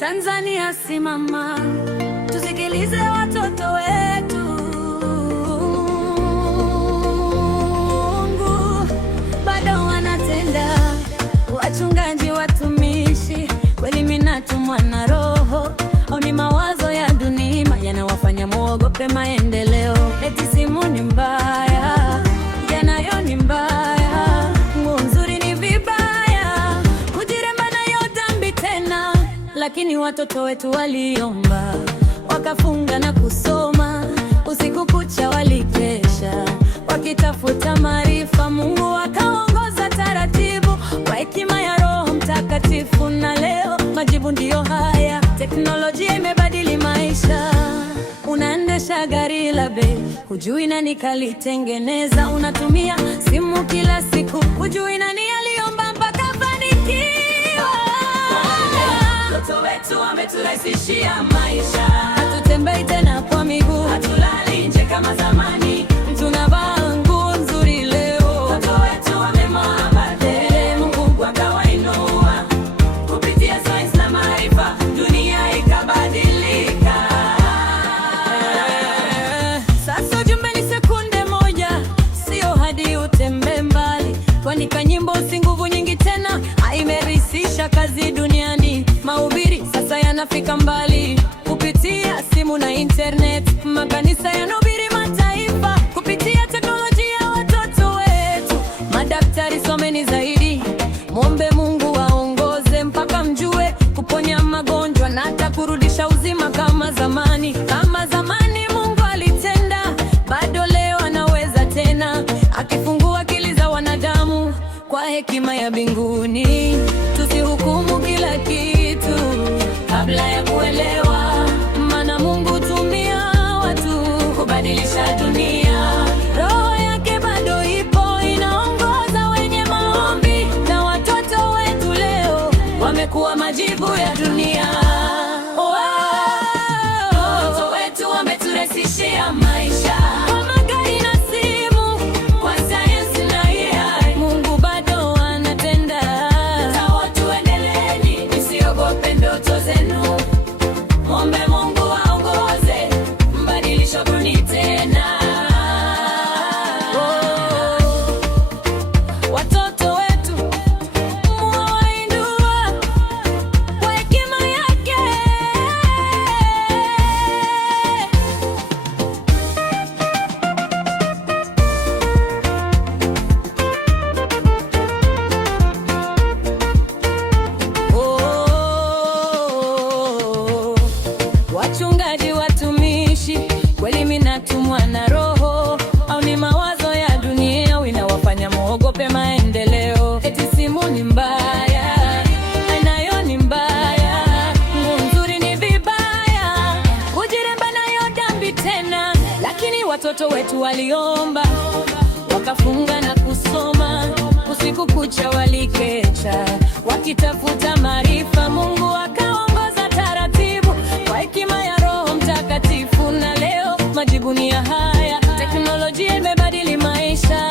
Tanzania simama, tusikilize watoto wetu. Mungu bado wanatenda, wachungaji, watumishi, kweli mimi natumwa na Roho, au ni mawazo ya dunia yanawafanya muogope maendeleo? Eti simu ni mbaya, yanayo ni mbaya, nguo nzuri ni vibaya, kujiremba nayo dhambi tena. Lakini watoto wetu waliomba, wakafunga na kusoma, usiku kucha walikesha, wakitafuta maarifa. Mungu akaongoza taratibu kwa hekima ya Roho Mtakatifu, na leo majibu ndiyo haya. Teknolojia imebadili maisha. Unaendesha gari la bei, hujui nani kalitengeneza. Unatumia simu kila siku, hujui nani aliomba mpaka fanikiwa. Watoto wetu wameturahisishia maisha, hatutembei tena kwa miguu, hatulali nje kama zamani, tunavaa nguo nzuri leo. Watoto wetu wameng'oa badele, Mungu akawainua kupitia science na maarifa, dunia ikabadilika. Sasa ujumbe ni sekunde moja, sio hadi utembe mbali. Kuandika nyimbo si nguvu nyingi tena, imerahisisha kazi duniani. Mahubiri sasa yanafika mbali kupitia simu na internet. Makanisa yanahubiri mataifa kupitia teknolojia. Watoto wetu madaktari, someni zaidi, muombe Mungu aongoze mpaka mjue kuponya magonjwa na hata kurudisha uzima kama zamani. Kama zamani Mungu alitenda, bado leo anaweza tena, akifungua akili za wanadamu kwa hekima ya mbinguni. Tusihukumu kila kitu kabla ya kuelewa, maana Mungu tumia watu kubadilisha dunia. Roho yake bado ipo, inaongoza wenye maombi, na watoto wetu leo wamekuwa majibu ya dunia. Watoto wetu wameturahisishia maisha, kwa magari na simu, kwa science na AI. Mungu bado anatenda. Watu endeleeni, msiogope ndoto zenu, muombe Mungu aongoze, mbadilisho duni tena. Watoto wetu muwainua kwa hekima yake. Wachungaji, watumishi, kweli mimi natumwa na Roho, au ni mawazo ya dunia inawafanya muogope maendeleo? Eti simu ni mbaya, nayo ni mbaya, nguo nzuri ni vibaya, kujiremba nayo dhambi tena. Lakini watoto wetu waliomba, wakafunga na kusoma, usiku kucha walikesha, wakitafuta maarifa. Mungu akaongoza taratibu kwa hekima ya Roho Mtakatifu, na leo majibu ni haya. Teknolojia imebadili maisha.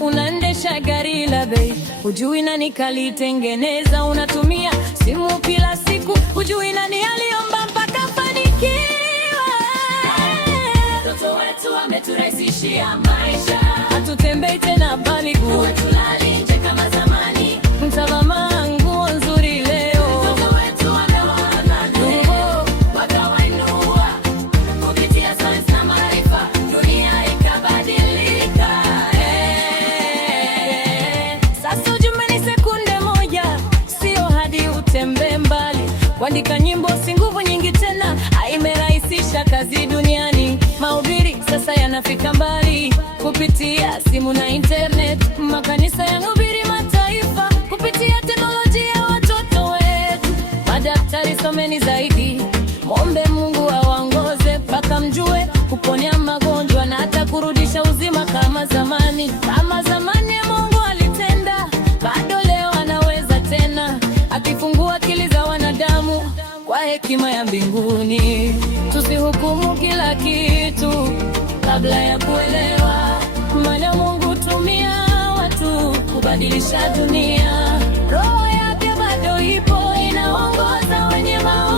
Unaendesha gari la bei, hujui nani kalitengeneza. Unatumia simu kila siku, hujui nani aliomba mpaka fanikiwa. Watoto wetu wameturahisishia maisha, hatutembei tena kwa miguu, hatulali nje kama zamani, mtavaa nguo nzuri leo. Watoto wetu wameona Mungu wakawainua kupitia science na maarifa, dunia ikabadilika. Sasa ujumbe ni sekunde moja, sio hadi utembe mbali. Kuandika nyimbo si nguvu nyingi tena, imerahisisha kazi duniani. Mahubiri sasa yanafika mbali kupitia simu na internet. Makanisa yanahubiri mataifa kupitia teknolojia. Watoto wetu madaktari, someni zaidi, muombe Mungu awaongoze mpaka mjue kuponya magonjwa na hata kurudisha uzima kama zamani. Kama zamani Mungu alitenda, bado leo anaweza tena, akifungua akili za wanadamu kwa hekima ya mbinguni. Tusihukumu kila kitu kabla ya kuelewa, maana Mungu tumia watu kubadilisha dunia. Roho yake bado ipo, inaongoza wenye maono.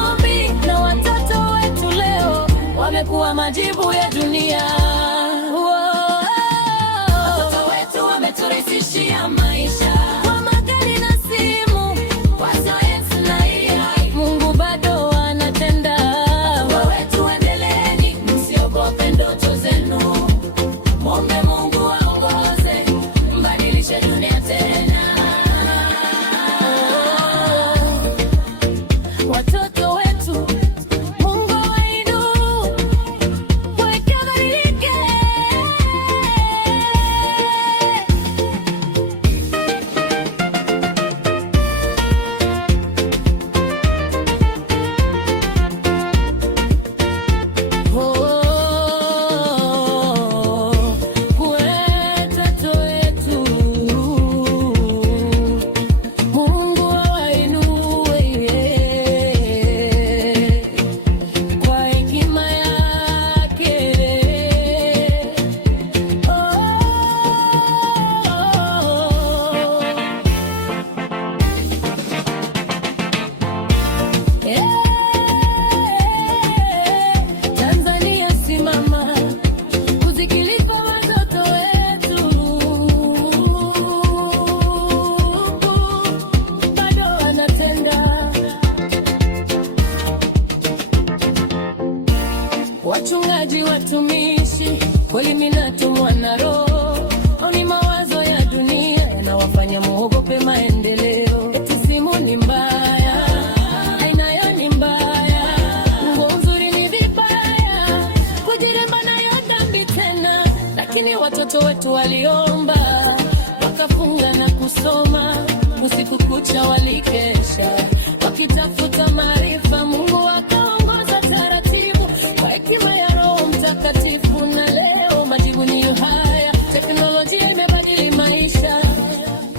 kweli mimi natumwa na roho, au ni mawazo ya dunia yanawafanya muogope maendeleo? Eti simu ni mbaya, ainayo ni mbaya, nguo nzuri ni vibaya, kujiremba nayo dhambi tena. Lakini watoto wetu waliomba, wakafunga na kusoma, usiku kucha walikesha, wakitafuta maarifa. Mungu akaongoza taratibu kwa hekima ya Roho Mtakatifu, na leo majibu ni haya. Teknolojia imebadili maisha.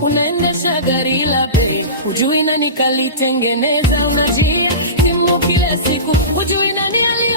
Unaendesha gari la bei, hujui nani kalitengeneza. Unajia simu kila siku, hujui nani ali